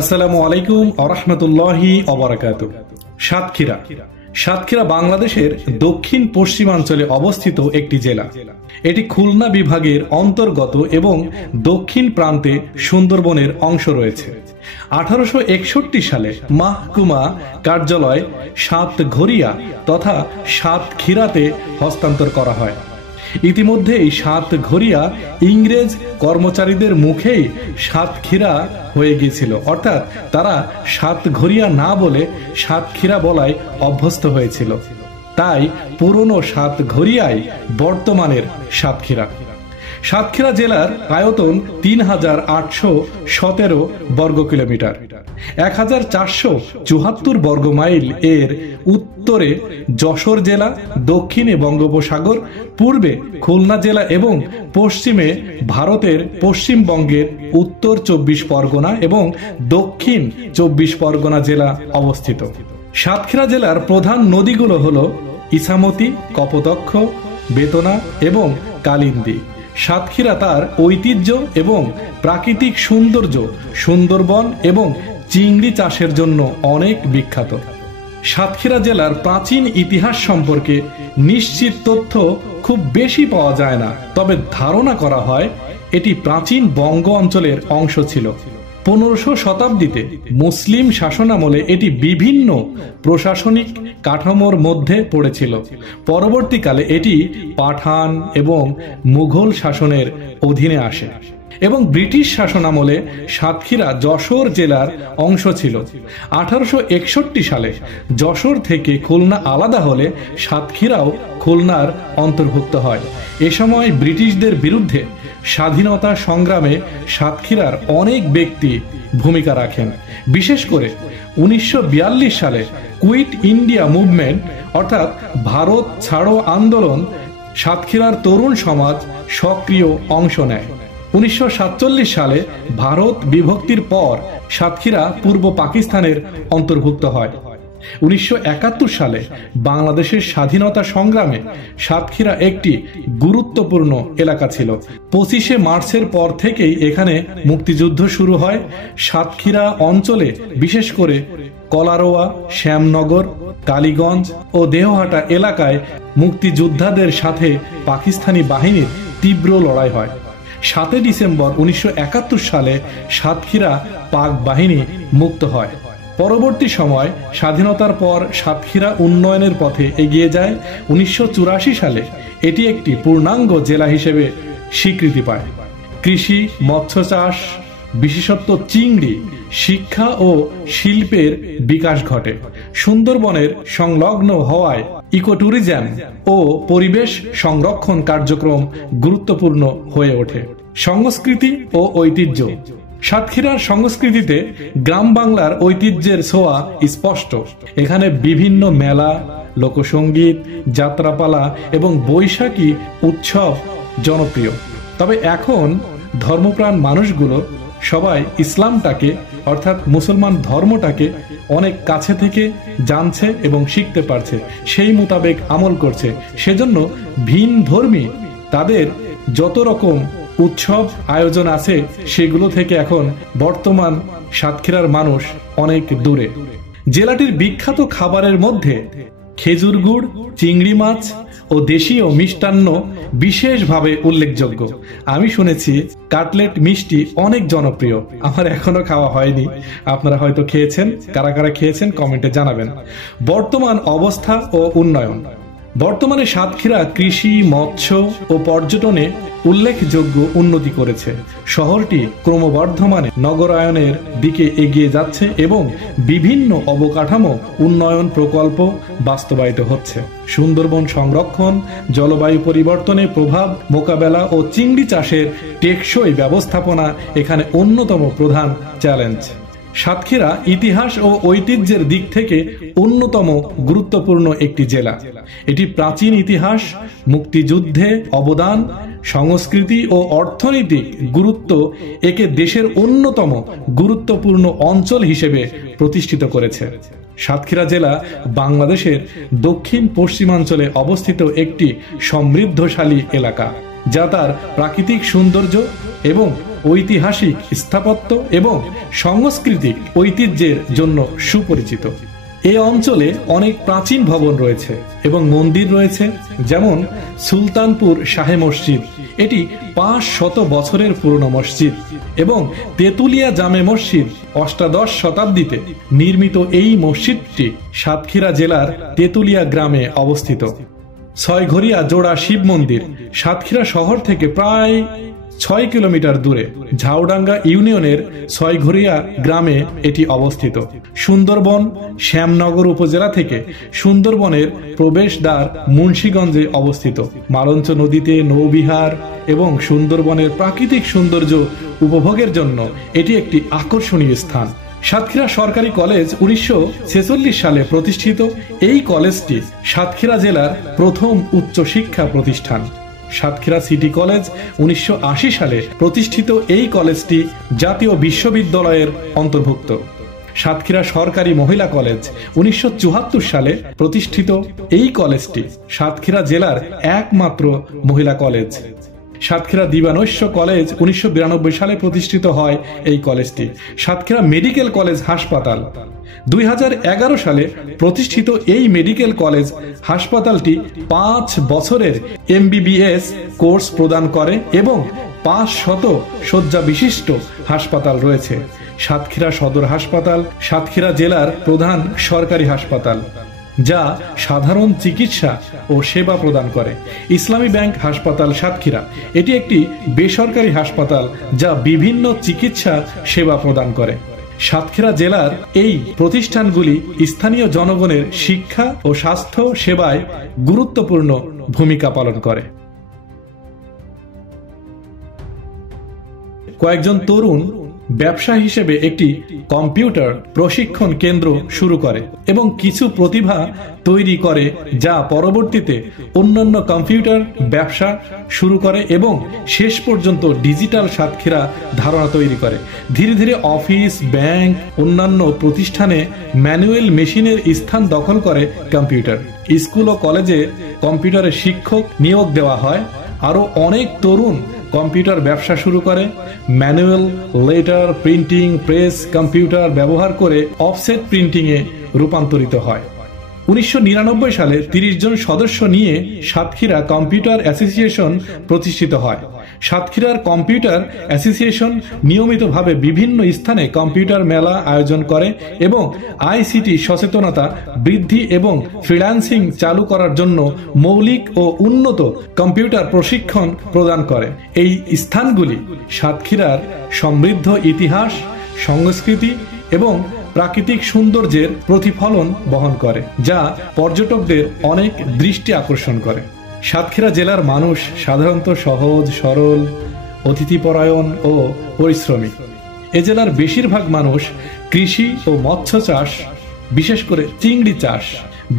আসসালামু আলাইকুম ওয়া রাহমাতুল্লাহি ওয়া বারাকাতুহু। সাতক্ষীরা সাতক্ষীরা বাংলাদেশের দক্ষিণ পশ্চিমাঞ্চলে অবস্থিত একটি জেলা। এটি খুলনা বিভাগের অন্তর্গত এবং দক্ষিণ প্রান্তে সুন্দরবনের অংশ রয়েছে। 1861 সালে মাহকুমা কার্যালয় সাতঘরিয়া তথা সাতক্ষীরাতে হস্তান্তর করা হয়। ইতিমধ্যে এই সাতঘরিয়া ইংরেজ কর্মচারীদের মুখেই সাতক্ষীরা হয়ে গিয়েছিল, অর্থাৎ তারা সাতঘরিয়া না বলে সাতক্ষীরা বলায় অভ্যস্ত হয়েছিল। তাই পুরনো সাতঘরিয়াই বর্তমানের সাতক্ষীরা। সাতক্ষীরা জেলার আয়তন ৩,৮১৭ বর্গ কিলোমিটার, ১,৪৭৪ বর্গ মাইল। এর উত্তরে যশোর জেলা, দক্ষিণে বঙ্গোপসাগর, পূর্বে খুলনা জেলা এবং পশ্চিমে ভারতের পশ্চিমবঙ্গের উত্তর ২৪ পরগনা এবং দক্ষিণ ২৪ পরগনা জেলা অবস্থিত। সাতক্ষীরা জেলার প্রধান নদীগুলো হল ইছামতি, কপোতাক্ষ, বেতনা এবং কালিন্দী। সাতক্ষীরা তার ঐতিহ্য এবং প্রাকৃতিক সৌন্দর্য, সুন্দরবন এবং চিংড়ি চাষের জন্য অনেক বিখ্যাত। সাতক্ষীরা জেলার প্রাচীন ইতিহাস সম্পর্কে নিশ্চিত তথ্য খুব বেশি পাওয়া যায় না, তবে ধারণা করা হয় এটি প্রাচীন বঙ্গ অঞ্চলের অংশ ছিল। ১৫০০ শতাব্দীতে মুসলিম শাসনামলে এটি বিভিন্ন প্রশাসনিক কাঠামোর মধ্যে পড়েছিল। পরবর্তীকালে এটি পাঠান এবং মুঘল শাসনের অধীনে আসে এবং ব্রিটিশ শাসনামলে সাতক্ষীরা যশোর জেলার অংশ ছিল। 1861 সালে যশোর থেকে খুলনা আলাদা হলে সাতক্ষীরাও খুলনার অন্তর্ভুক্ত হয়। এ সময় ব্রিটিশদের বিরুদ্ধে স্বাধীনতা সংগ্রামে সাতক্ষীরার অনেক ব্যক্তি ভূমিকা রাখেন। বিশেষ করে 1942 সালে কুইট ইন্ডিয়া মুভমেন্ট অর্থাৎ ভারত ছাড়ো আন্দোলন সাতক্ষীরার তরুণ সমাজ সক্রিয় অংশ নেয়। 1947 সালে ভারত বিভক্তির পর সাতক্ষীরা পূর্ব পাকিস্তানের অন্তর্ভুক্ত হয়। 1971 সালে বাংলাদেশের স্বাধীনতা সংগ্রামে সাতক্ষীরা একটি গুরুত্বপূর্ণ এলাকা ছিল। 25শে মার্চের পর থেকেই এখানে মুক্তিযুদ্ধ শুরু হয়। সাতক্ষীরা অঞ্চলে বিশেষ করে কলারোয়া, শ্যামনগর, কালীগঞ্জ ও দেহহাটা এলাকায় মুক্তিযোদ্ধাদের সাথে পাকিস্তানি বাহিনীর তীব্র লড়াই হয়। 7 ডিসেম্বর 1971 সালে সাতক্ষীরা পাক বাহিনী মুক্ত হয়। পরবর্তী সময় স্বাধীনতার পর সাতক্ষীরা উন্নয়নের পথে এগিয়ে যায়। 1984 সালে এটি একটি পূর্ণাঙ্গ জেলা হিসেবে স্বীকৃতি পায়। কৃষি, মৎস্য চাষ, বিশেষত চিংড়ি, শিক্ষা ও শিল্পের বিকাশ ঘটে। সুন্দরবনের সংলগ্ন হওয়ায় ইকোট্যুরিজম ও পরিবেশ সংরক্ষণ কার্যক্রম গুরুত্বপূর্ণ হয়ে ওঠে। সংস্কৃতি ও ঐতিহ্য। সাতক্ষীরার সংস্কৃতিতে গ্রাম বাংলার ঐতিহ্যের ছোঁয়া স্পষ্ট। এখানে বিভিন্ন মেলা, লোকসঙ্গীত, যাত্রাপালা এবং বৈশাখী উৎসব জনপ্রিয়। তবে এখন ধর্মপ্রাণ মানুষগুলো সবাই ইসলামটাকে অর্থাৎ মুসলমান ধর্মটাকে অনেক কাছে থেকে জানছে এবং শিখতে পারছে, সেই মোতাবেক আমল করছে। সেজন্য ভিন ধর্মী তাদের যত রকম উৎসব আয়োজন আছে সেগুলো থেকে এখন বর্তমান সাতক্ষীরার মানুষ অনেক দূরে। জেলাটির বিখ্যাত খাবারের মধ্যে খেজুর গুড়, চিংড়ি মাছ ও দেশীয় মিষ্টান্ন বিশেষভাবে উল্লেখযোগ্য। আমি শুনেছি কাটলেট মিষ্টি অনেক জনপ্রিয়, আমার এখনো খাওয়া হয়নি, আপনারা হয়তো খেয়েছেন। কারা কারা খেয়েছেন কমেন্টে জানাবেন। বর্তমান অবস্থা ও উন্নয়ন। বর্তমানে সাতক্ষীরা কৃষি, মৎস্য ও পর্যটনে উল্লেখযোগ্য উন্নতি করেছে। শহরটি ক্রমবর্ধমানে নগরায়নের দিকে এগিয়ে যাচ্ছে এবং বিভিন্ন অবকাঠামো উন্নয়ন প্রকল্প বাস্তবায়িত হচ্ছে। সুন্দরবন সংরক্ষণ, জলবায়ু পরিবর্তনের প্রভাব মোকাবেলা ও চিংড়ি চাষের টেকসই ব্যবস্থাপনা এখানে অন্যতম প্রধান চ্যালেঞ্জ। সাতক্ষীরা ইতিহাস ও ঐতিহ্যের দিক থেকে অন্যতম গুরুত্বপূর্ণ একটি জেলা। এটি প্রাচীন ইতিহাস, মুক্তিযুদ্ধে অবদান, সংস্কৃতি ও অর্থনৈতিক গুরুত্ব একে দেশের অন্যতম গুরুত্বপূর্ণ অঞ্চল হিসেবে প্রতিষ্ঠিত করেছে। সাতক্ষীরা জেলা বাংলাদেশের দক্ষিণ পশ্চিমাঞ্চলে অবস্থিত একটি সমৃদ্ধশালী এলাকা, যা তার প্রাকৃতিক সৌন্দর্য এবং ঐতিহাসিক স্থাপত্য এবং সাংস্কৃতিক ঐতিহ্যের জন্য সুপরিচিত। এই অঞ্চলে অনেক প্রাচীন ভবন রয়েছে এবং মন্দির রয়েছে, যেমন সুলতানপুর শাহে মসজিদ, এটি 500 বছরের পুরনো মসজিদ, এবং তেতুলিয়া জামে মসজিদ 18 শতাব্দীতে নির্মিত। এই মসজিদটি সাতক্ষীরা জেলার তেতুলিয়া গ্রামে অবস্থিত। ছয়ঘরিয়া জোড়া শিব মন্দির সাতক্ষীরা শহর থেকে প্রায় 6 কিলোমিটার দূরে ঝাউডাঙ্গা ইউনিয়নের ছয়ঘরিয়া গ্রামে এটি অবস্থিত। সুন্দরবন শ্যামনগর উপজেলা থেকে সুন্দরবনের প্রবেশদ্বার মুন্সীগঞ্জে অবস্থিত। মালঞ্চ নদীতে নৌবিহার এবং সুন্দরবনের প্রাকৃতিক সৌন্দর্য উপভোগের জন্য এটি একটি আকর্ষণীয় স্থান। সাতক্ষীরা সরকারি কলেজ 1946 সালে প্রতিষ্ঠিত। এই কলেজটি সাতক্ষীরা জেলার প্রথম উচ্চশিক্ষা প্রতিষ্ঠান। সাতক্ষীরা সিটি কলেজ 1980 সালে প্রতিষ্ঠিত। এই কলেজটি জাতীয় বিশ্ববিদ্যালয়ের অন্তর্ভুক্ত। সাতক্ষীরা সরকারি মহিলা কলেজ 1974 সালে প্রতিষ্ঠিত। এই কলেজটি সাতক্ষীরা জেলার একমাত্র মহিলা কলেজ। সাতক্ষীরা দিবানৈশ্য কলেজ 1992 সালে প্রতিষ্ঠিত হয়। এই কলেজটি সাতক্ষীরা মেডিকেল কলেজ হাসপাতাল 2011 সালে প্রতিষ্ঠিত। এই মেডিকেল কলেজ হাসপাতালটি 5 বছরের MBBS কোর্স প্রদান করে এবং 500 শয্যা বিশিষ্ট হাসপাতাল রয়েছে। সাতক্ষীরা সদর হাসপাতাল সাতক্ষীরা জেলার প্রধান সরকারি হাসপাতাল, যা সাধারণ চিকিৎসা ও সেবা প্রদান করে। ইসলামী ব্যাংক হাসপাতাল সাতক্ষীরা, এটি একটি বেসরকারি হাসপাতাল যা বিভিন্ন চিকিৎসা সেবা প্রদান করে। সাতক্ষীরা জেলার এই প্রতিষ্ঠানগুলি স্থানীয় জনগণের শিক্ষা ও স্বাস্থ্য সেবায় গুরুত্বপূর্ণ ভূমিকা পালন করে। কয়েকজন তরুণ ব্যবসা হিসেবে একটি কম্পিউটার প্রশিক্ষণ কেন্দ্র শুরু করে এবং কিছু প্রতিভা তৈরি করে, যা পরবর্তীতে অন্যান্য কম্পিউটার ব্যবসা শুরু করে এবং শেষ পর্যন্ত ডিজিটাল সাতক্ষীরা ধারণা তৈরি করে। ধীরে ধীরে অফিস, ব্যাংক, অন্যান্য প্রতিষ্ঠানে ম্যানুয়াল মেশিনের স্থান দখল করে কম্পিউটার। স্কুল ও কলেজে কম্পিউটারের শিক্ষক নিয়োগ দেওয়া হয়। আরও অনেক তরুণ কম্পিউটার ব্যবসা শুরু করে। Manual, letter printing press computer ব্যবহার করে অফসেট প্রিন্টিংয়ে রূপান্তরিত হয়। 1999 সালে 30 জন সদস্য নিয়ে সাতক্ষীরা কম্পিউটার অ্যাসোসিয়েশন প্রতিষ্ঠিত হয়। সাতক্ষীরার কম্পিউটার অ্যাসোসিয়েশন নিয়মিতভাবে বিভিন্ন স্থানে কম্পিউটার মেলা আয়োজন করে এবং আইসিটি সচেতনতা বৃদ্ধি এবং ফ্রিল্যান্সিং চালু করার জন্য মৌলিক ও উন্নত কম্পিউটার প্রশিক্ষণ প্রদান করে। এই স্থানগুলি সাতক্ষীরার সমৃদ্ধ ইতিহাস, সংস্কৃতি এবং প্রাকৃতিক সৌন্দর্যের প্রতিফলন বহন করে, যা পর্যটকদের অনেক দৃষ্টি আকর্ষণ করে। সাতক্ষীরা জেলার মানুষ সাধারণত সহজ সরল, অতিথিপরায়ণ ও পরিশ্রমী। এ জেলার বেশিরভাগ মানুষ কৃষি ও মৎস্য চাষ, বিশেষ করে চিংড়ি চাষ,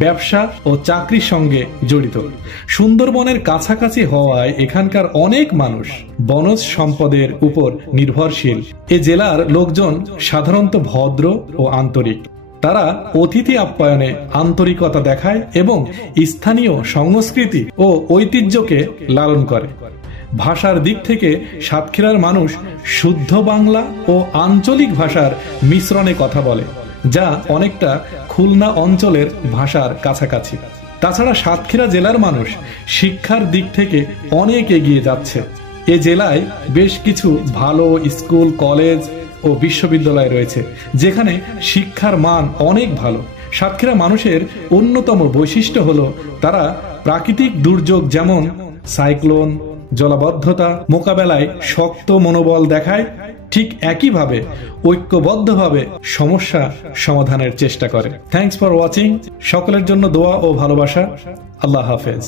ব্যবসা ও চাকরির সঙ্গে জড়িত। সুন্দরবনের কাছাকাছি হওয়ায় এখানকার অনেক মানুষ বনজ সম্পদের উপর নির্ভরশীল। এ জেলার লোকজন সাধারণত ভদ্র ও আন্তরিক। তারা অতিথি আপ্যায়নে আন্তরিকতা দেখায় এবং স্থানীয় সংস্কৃতি ও ঐতিহ্যকে লালন করে। ভাষার দিক থেকে সাতক্ষীরার মানুষ শুদ্ধ বাংলা ও আঞ্চলিক ভাষার মিশ্রণে কথা বলে, যা অনেকটা খুলনা অঞ্চলের ভাষার কাছাকাছি। তাছাড়া সাতক্ষীরা জেলার মানুষ শিক্ষার দিক থেকে অনেক এগিয়ে যাচ্ছে। এ জেলায় বেশ কিছু ভালো স্কুল, কলেজ ও বিশ্ববিদ্যালয় রয়েছে, যেখানে শিক্ষার মান অনেক ভালো। সাতক্ষীরা মানুষের অন্যতম বৈশিষ্ট্য হলো তারা প্রাকৃতিক দুর্যোগ যেমন সাইক্লোন, জলাবদ্ধতা মোকাবেলায় শক্ত মনোবল দেখায়, ঠিক একইভাবে ঐক্যবদ্ধভাবে সমস্যা সমাধানের চেষ্টা করে। Thanks for watching. সকলের জন্য দোয়া ও ভালোবাসা। আল্লাহ হাফেজ।